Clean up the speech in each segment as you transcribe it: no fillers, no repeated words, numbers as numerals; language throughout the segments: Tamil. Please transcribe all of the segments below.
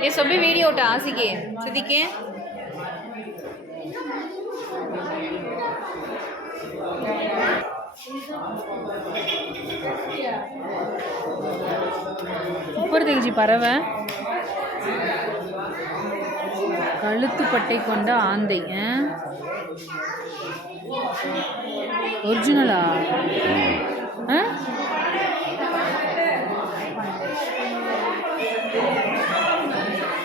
ये सब भी वीडियो उठा सीखे सिद्दीके ऊपर देख जी பறவை கழுத்து பட்டை கொண்ட ஆந்தை ஒரிஜினலா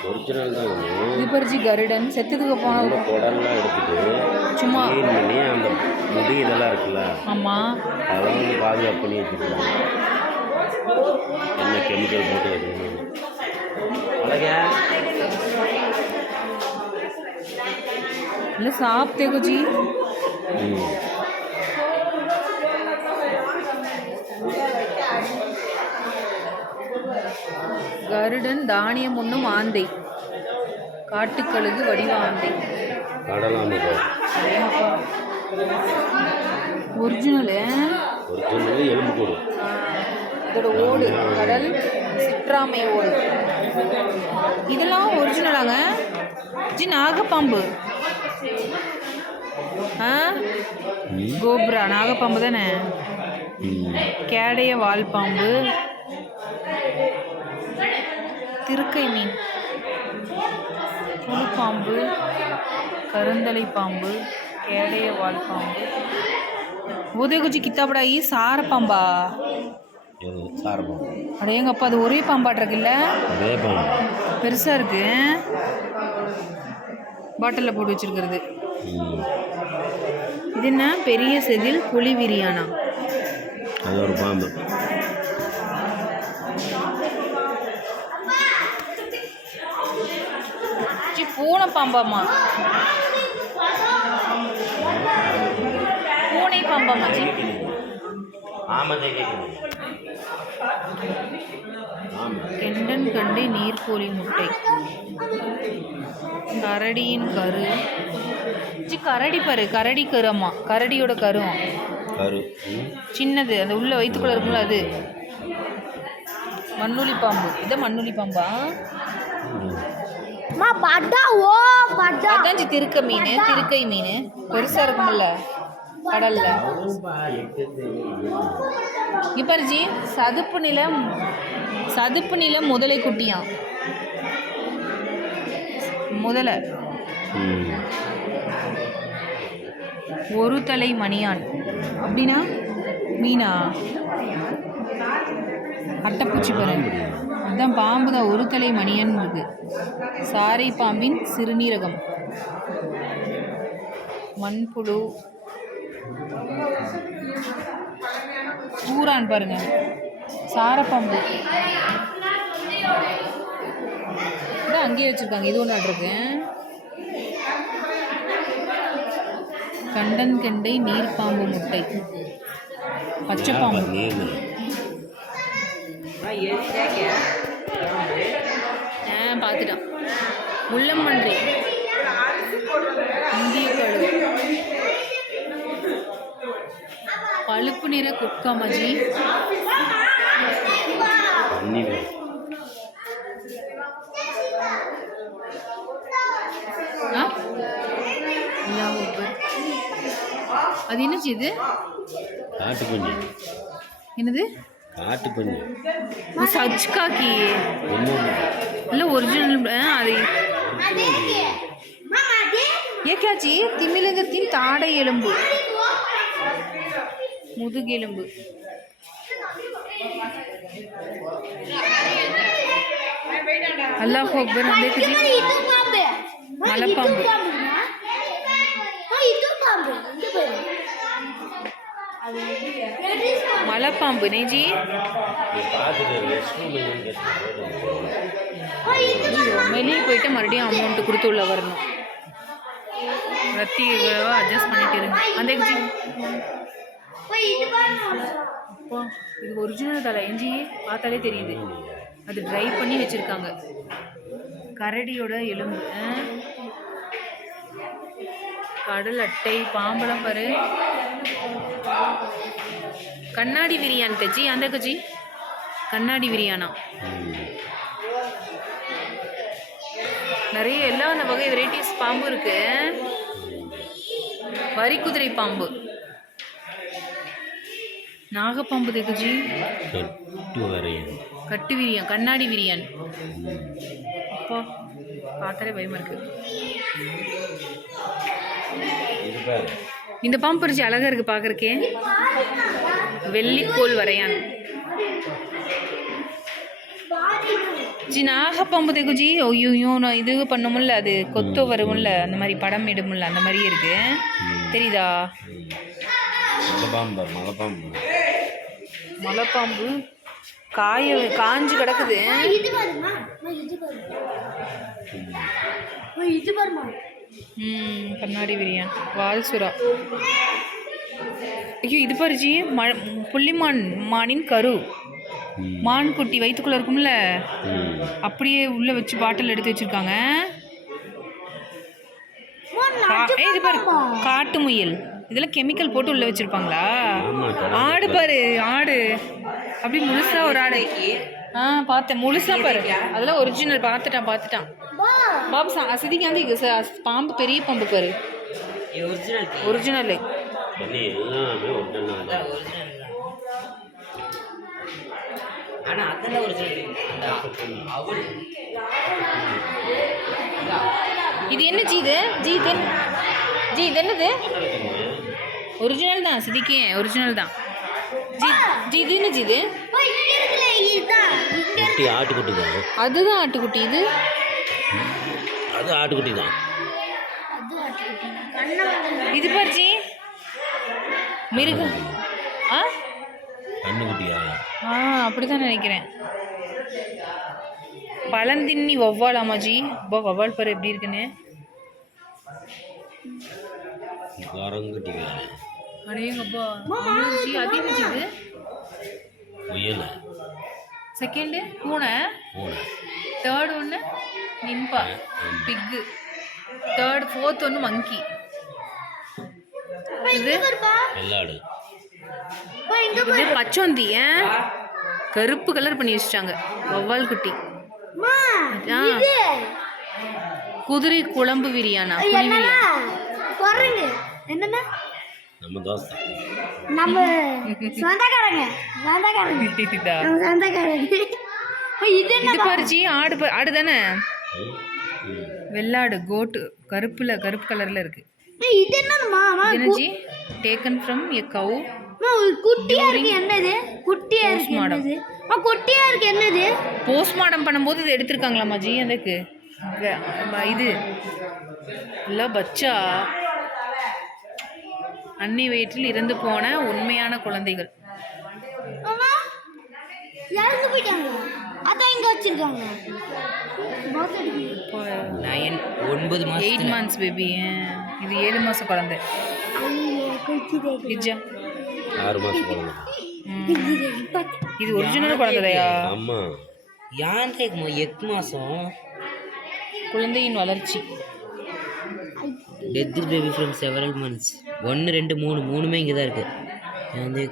ஒரிஜினல் தான் இது பரிஜி கருடன் செத்துதுக்கு போன உடல்லாம் எடுத்துட்டு சும்மா பண்ணி அந்த முடி இதெல்லாம் இருக்குல்ல ஆமாம் அதெல்லாம் வந்து பாதுகாப்பு பண்ணி வச்சுருக்காங்க என்ன கெமிக்கல் போட்டு வைக்கணும் அழகா இல்லை சாப்பிட்டே குஜி கருடன் தானியம் உண்ணும் ஆந்தை காட்டுக்கழுகு வடிவ ஆந்தை ஒரிஜினல் எலும்பு கூடு இதோட ஓடு கடல் சிற்றாமை ஓடு இதெல்லாம் ஒரிஜினலாங்க ஜி நாகப்பாம்பு கோப்ரா நாகப்பாம்பு தானே கேடைய வால்பாம்பு திருக்கை மீன் புழுப்பாம்பு கருந்தலை பாம்பு கேடைய வால்பாம்பு உதயகுச்சி கித்தாப்படாயி சாரப்பாம்பா அடையங்கப்பா அது ஒரே பாம்பாட்டிருக்குல்ல பெருசாக இருக்கு பாட்டிலில் போட்டு வச்சிருக்கிறது இது என்ன பெரிய செதில் புலி விரியானா அது ஒரு பாம்பு பூனை பாம்பாமா பூனை பாம்பாமா ஜி கெண்டன் கண்டி நீர்க்கோழி முட்டை கரடியின் கரு ஜி கரடி பாரு கரடி கருமா கரடியோட கருவம் சின்னது அந்த உள்ள வயிற்றுக்குள்ள இருக்கும்ல அது மண்ணுளி பாம்பு இதான் மண்ணுளி பாம்பா அதான் திருக்க மீன் திருக்கை மீன் பெருசா இருக்கும்ல கடல்ல இப்பர்ஜி சதுப்பு நிலம் முதலை குட்டியாம் முதலை ஒரு தலை மணியான் அப்படின்னா மீனா அட்டைப்பூச்சி பாரு அதுதான் பாம்பு தான் ஒரு தலை மணியன் இருக்கு சாரை பாம்பின் சிறுநீரகம் மண்புழு பூரான் பாருங்க சாரப்பாம்பு இதான் அங்கேயே வச்சிருக்காங்க இது ஒன்று இருக்கு கண்டன் கெண்டை நீர்ப்பாம்பு முட்டை பச்சை பாம்பு பார்த்துட்டான் முள்ளம்பன்றி இந்திய கழு பழுப்பு நிற குட்காமஜி அது என்னச்சு இது என்னது சச்காக்கி இல்லை ஒரிஜினல் அது ये क्या जी திமிலகத்தின் தாடை எலும்பு முதுகெலும்பு அல்லாஹ் அக்பர் देखो जी மலைப்பாம்பு மலைப்பாம்பு नहीं जी வெளியே போயிட்டு மறுபடியும் அமௌண்ட் கொடுத்து உள்ள வரணும் ரத்தி அட்ஜஸ்ட் பண்ணிட்டு இருங்க அந்த ஜி அப்பா இது ஒரிஜினல் தலை எஞ்சி பார்த்தாலே தெரியுது அது ட்ரை பண்ணி வச்சுருக்காங்க கரடியோட எலும்பு கடல் அட்டை பாம்பளம் பாரு கண்ணாடி விரியான் தச்சி அந்த கச்சி கண்ணாடி விரியானா நிறைய எல்லா வகை வெரைட்டிஸ் பாம்பு இருக்கு வரிக்குதிரை பாம்பு நாகப்பாம்பு தேக்குஜி கட்டு விரியான் கண்ணாடி விரியான் அப்பா பார்த்தாலே பயமா இருக்கு இந்த பாம்பு பறிச்சு அழகா இருக்கு பாக்குறக்கே வெள்ளிக்கோள் வரையான் ஜி நாகப்பாம்பு தேக்கு ஜி ஐயோ நான் இது பண்ண முடியல அது கொத்த வரும்ல அந்த மாதிரி படம் எடுமுல்ல அந்த மாதிரியே இருக்கு தெரியுதா மலைப்பாம்பு காஞ்சு கிடக்குது கண்ணாடி விரியான் வால் சுறா ஐயோ இது பாருஜி புள்ளிமான் மானின் கரு மான் குட்டி வயிற்றுக்குள்ள இருக்கும்ல அப்படியே உள்ள வச்சு பாட்டில் எடுத்து வச்சிருக்காங்க இது பாரு காட்டு முயல் இதெல்லாம் கெமிக்கல் போட்டு உள்ள வச்சிருப்பாங்களா ஆடு பாரு ஆடு அப்படி முழுசா ஒரு ஆடு பார்த்தேன் முழுசா பாரு அதெல்லாம் ஒரிஜினல் பார்த்துட்டான் பாபு அசதிக்கு பாம்பு பெரிய பாம்பு பாரு ஒரிஜினல் இது என்ன ஜி இது இது என்னது ஒரிஜினல் தான் சிதிக்கே ஒரிஜினல் தான் ஜி இது என்ன ஜி இது ஆட்டுக்குட்டி தான் அதுதான் ஆட்டுக்குட்டி இது அது ஆட்டுக்குட்டி தான் இது பாருஜி மிருகம் கண்ணுக்குட்டியா அப்படிதான் நினைக்கிறேன் பழந்தின்னி வௌவால் அம்மாஜி அப்பா வௌவால் பாரு எப்படி இருக்குன்னு அடேங்கப்பா அது என்ன இது செகண்டு பூனை தேர்ட் ஒன்று நிம்பா பிக்கு ஃபோர்த் ஒன்று மங்கி இது இது பச்சோந்தி கருப்பு கலர் பண்ணி வச்சிட்டாங்க வௌவால் குட்டி குதிரை குழம்பு விரியானா இது பாருச்சி ஆடு தானே வெள்ளாடு கோட்டு கருப்பு கலர்ல இருக்கு என்னஜி டேக்கன் ஃப்ரம் எ கவு குட்டியா இருக்கு என்னது குட்டியா இருக்கு என்னது குட்டியா இருக்கு என்னது போஸ்ட்மார்ட்டம் பண்ணும்போது இது எடுத்திருக்காங்களாமா ஜி அதுக்கு இது இல்லை பச்சா அன்னை வயிற்றில் இறந்து போன உண்மையான குழந்தைகள் இறந்து போயிட்டாங்க அதான் இங்க வச்சிருக்காங்க 9 months பேபி இது 7 மாசம் குழந்தை 6 மாசம் குழந்தை இது ஒரிஜினல் குழந்தையா ஆமா யான் கேக்குமா 8 மாசம் குழந்தையின் வளர்ச்சி death baby from several months 1 2 3 மூணுமே இங்கே தான் இருக்குது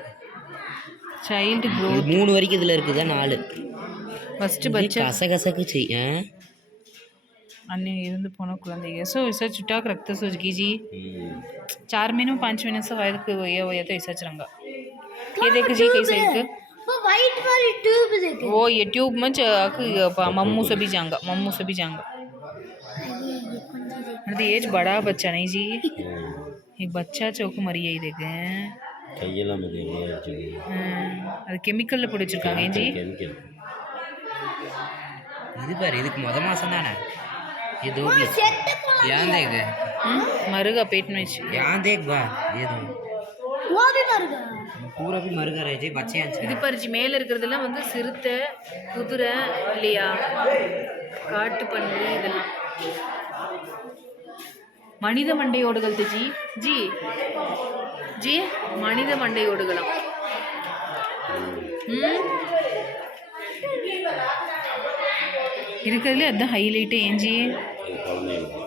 சைல்டு க்ரோத் 3 வரைக்கும் இதில் இருக்குதா 4 ஃபர்ஸ்ட் பச்சா கசகசக்கு செய்ய अन्य इरंदु पोना कुलंदे सो इसे चुटाक रखते सोच कीजी 4 महीनों 5 महीने से वायद को ये तो ऐसा चरंगा ये देख जी कैसे एक वो वाइट वाली ट्यूब देखो वो ये ट्यूब में मम्मू से भी जाएगा मतलब एज बड़ा बच्चा नहीं जी, एक बच्चा चौक मरिए இதுக்கு கையெல்லாம் நிறைய அது கெமிக்கல்ல போட்டு வச்சிருக்காங்க ஜி. கெமிக்கல். இது பாரு இதுக்கு மாதம் தானே ये दो भी ध्यान देगा मरुगा पेट में ध्यान देख बा ये दो वो भी मर गया पूरा भी मर गया जी बच्चे இது பறிச்சு மேலே இருக்கிறதெல்லாம் வந்து சிறுத்தை, குதிரை இல்லையா, காட்டு பன்றி, இதெல்லாம் மனித மண்டையோடுகள் ஜி ஜி ஜி மனித மண்டையோடுகளாம். இருக்கிறதுலே அதுதான் ஹைலைட்டே ஏஞ்சி. குழந்தைங்க